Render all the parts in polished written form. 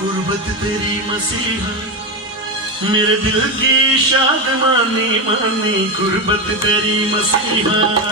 गुर्बत तेरी मसीहा मेरे दिल की शाद मानी मानी, गुर्बत तेरी मसीहा।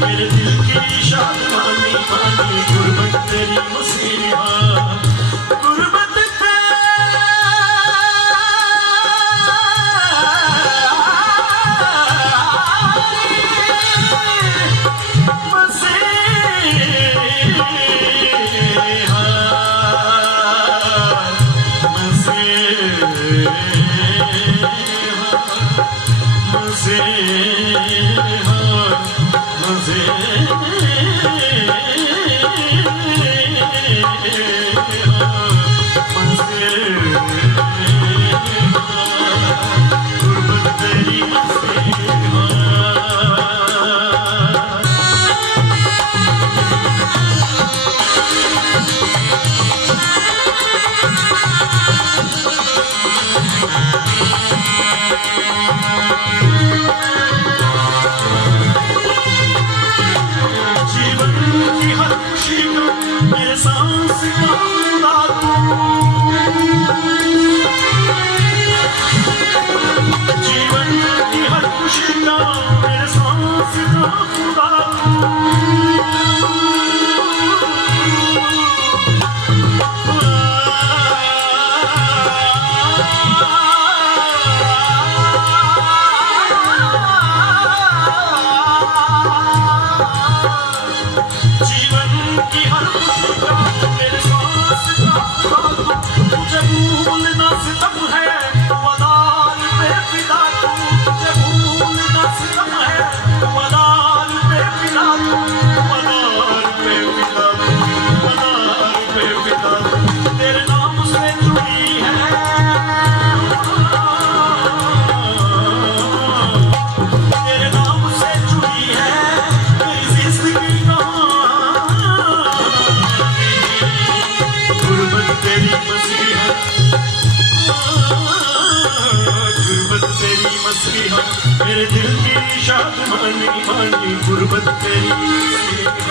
मेरे दिल की शाद मानी मानी, गुर्बत तेरी मसीहा। गुर्बत हर खुशी का, मेरे सांस का तुझे भूलना सितम है, वदाल पे फिदा तू, तुझे भूलना सितम है, वदाल पे फिदा तू, वदाल पे फिदा तू, वदाल पे फिदा तू, तेरे नाम से जुड़ी है, तेरे नाम से जुड़ी है मेरी जिंदगी कहानी, गुर्बत तेरी मसीहा, गुर्बत तेरी मसीहा, मेरे दिल की शादमानी मानी, गुर्बत तेरी मसीहा।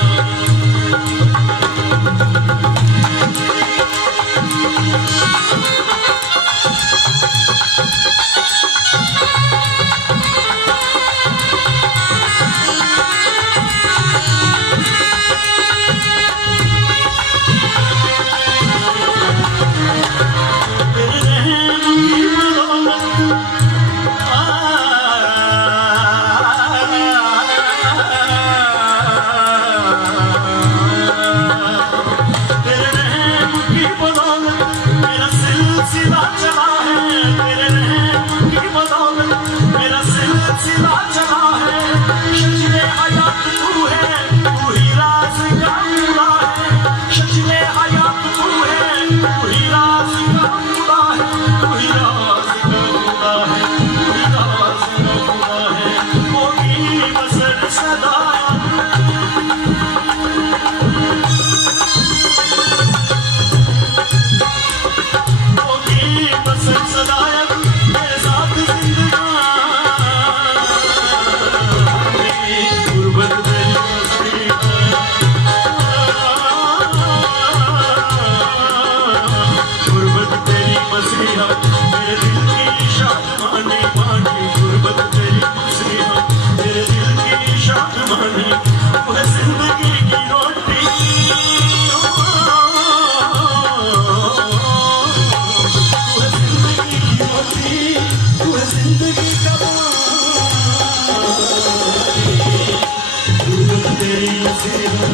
गुर्बत तेरी मसीहा,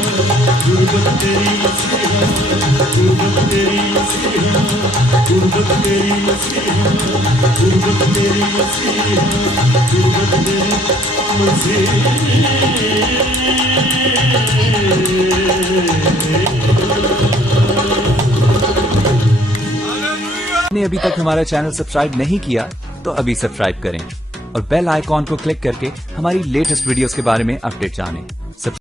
गुर्बत तेरी मसीहा, गुर्बत तेरी मसीहा, गुर्बत तेरी मसीहा, गुर्बत तेरी मसीहा। आपने अभी तक हमारा चैनल सब्सक्राइब नहीं किया तो अभी सब्सक्राइब करें और बेल आइकॉन को क्लिक करके हमारी लेटेस्ट वीडियोस के बारे में अपडेट जानें।